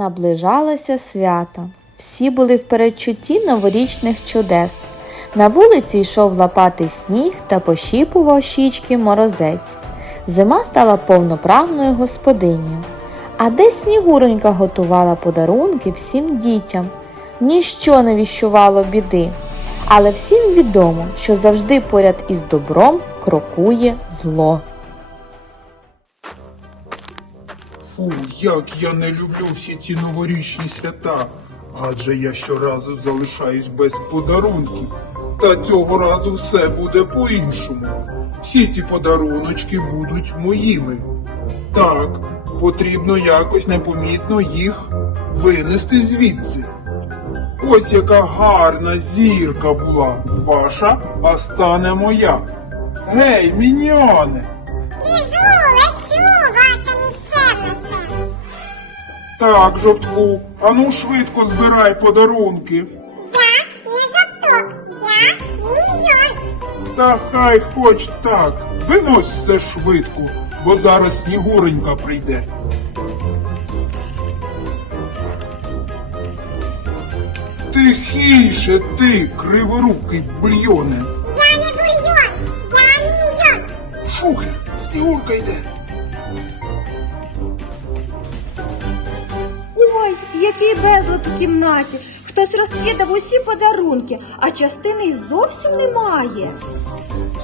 наближалося свято. Всі були в передчутті новорічних чудес. На вулиці йшов лопатий сніг та пощіпував щічки морозець. Зима стала повноправною господинею. А де снігуронька готувала подарунки всім дітям. Ніщо не віщувало біди. Але всім відомо, що завжди поряд із добром крокує зло. Фу, як я не люблю всі ці новорічні свята. Адже я щоразу залишаюсь без подарунків. Та цього разу все буде по-іншому. Всі ці подаруночки будуть моїми. Так, потрібно якось непомітно їх винести звідси. Ось яка гарна зірка була ваша, а стане моя. Гей, міньйони! Так, жовтку, ану швидко збирай подарунки. Я не жовток, я міньйон. Та хай хоч так. Винось все швидко, бо зараз снігуренька прийде. Тихіше ти, криворукий бульйоне. Я не бульйон, я міньйон. Шухи, снігурка йде. Який безлад у кімнаті. Хтось розкидав усі подарунки, а частини й зовсім немає.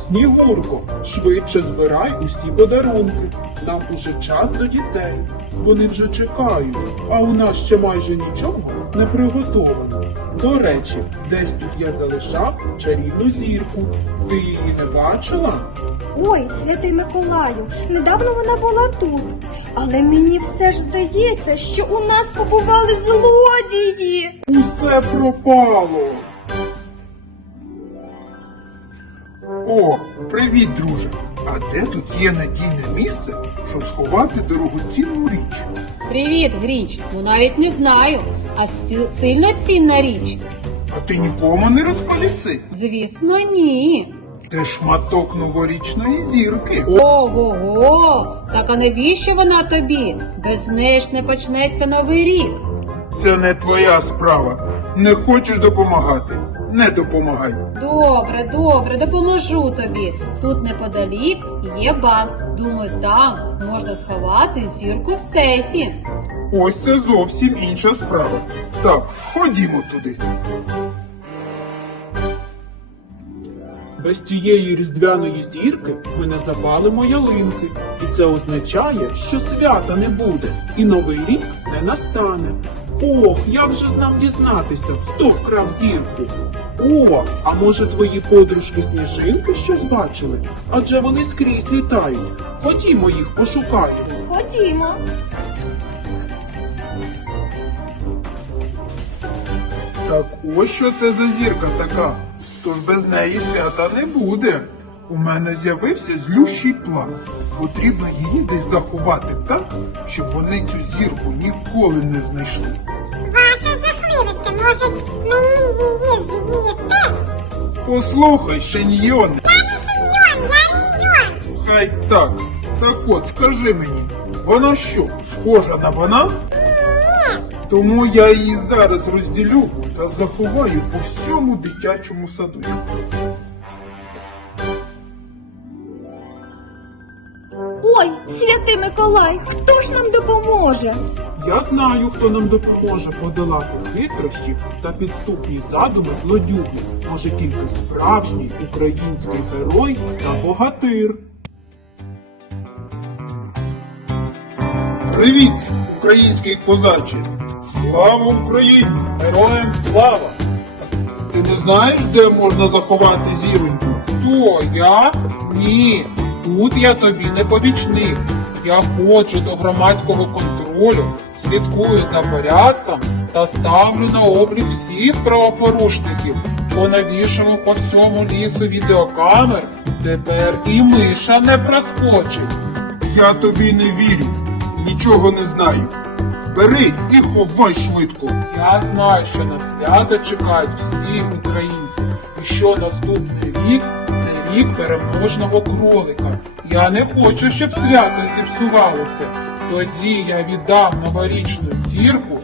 Снігурко, швидше збирай усі подарунки. Нам уже час до дітей. Вони вже чекають, а у нас ще майже нічого не приготовано. До речі, десь тут я залишав чарівну зірку. Ти її не бачила? Ой, святий Миколаю, недавно вона була тут. Але мені все ж здається, що у нас побували злодії. Усе пропало. О, привіт, друже. А де тут є надійне місце, щоб сховати дорогоцінну річ? Привіт, Гріч. Ну навіть не знаю. А си- сильно цінна річ? А ти нікому не розповіси. Звісно, ні. Це шматок новорічної зірки. Ого-го! Так а навіщо вона тобі? Без неї ж не почнеться новий рік. Це не твоя справа. Не хочеш допомагати? Не допомагай. Добре, добре, допоможу тобі. Тут неподалік є банк. Думаю, там можна сховати зірку в сейфі. Ось це зовсім інша справа. Так, ходімо туди. Без цієї різдвяної зірки ми не запалимо ялинки, і це означає, що свята не буде, і новий рік не настане. Ох, як же ж нам дізнатися, хто вкрав зірку? О, а може твої подружки сніжинки щось бачили? Адже вони скрізь літають. Ходімо їх пошукаємо. Ходімо. Так ось що це за зірка така. Тож без неї свята не буде. У мене з'явився злющий план. Потрібно її десь заховати так, щоб вони цю зірку ніколи не знайшли. Ваша жахливості, може мені її з'їсти? Послухай, шеньйоне, Я не синьйон, я міньйон. хай так. Так от, скажи мені, вона що, схожа на банан? Тому я її зараз розділю та заховаю по всьому дитячому садочку. Ой, святий Миколай, хто ж нам допоможе? Я знаю, хто нам допоможе подолати хитрощі та підступні задуми злодюгів. Може тільки справжній український герой та богатир. Привіт, український козаче! Слава Україні! Героям слава! Ти не знаєш, де можна заховати зіроньку? Хто? Я? Ні. Тут я тобі не помічник. Я ходжу до громадського контролю, слідкую за порядком та ставлю на облік всіх правопорушників. Понавішав по всьому лісу відеокамер. Тепер і миша не проскочить. Я тобі не вірю, нічого не знаю. Бери і ховай швидко. Я знаю, що на свято чекають всі українці. І що наступний рік це рік переможного кролика. Я не хочу, щоб свято зіпсувалося. Тоді я віддам новорічну зірку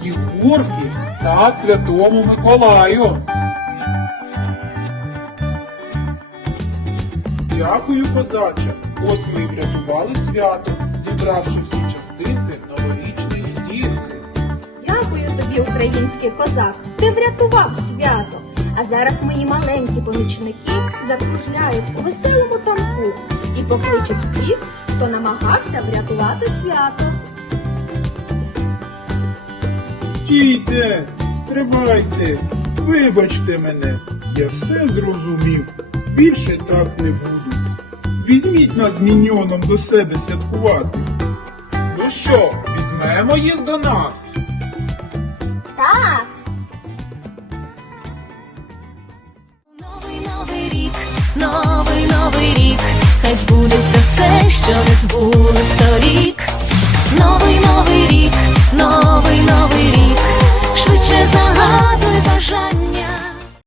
Снігурки та Святому Миколаю. Дякую, козаче. Ось ми й врятували свято, зібравши всі частинки тобі, український козак. Ти врятував свято. А зараз мої маленькі помічники закружляють у веселому танку і покличуть всіх, хто намагався врятувати свято. Стійте, стривайте, вибачте мене, я все зрозумів. Більше так не буду. Візьміть нас міньйоном до себе святкувати. Ну що, візьмемо їх до нас? так. Новий новий рік, новий новий рік. Хай збудеться все, що не збуло сторіт.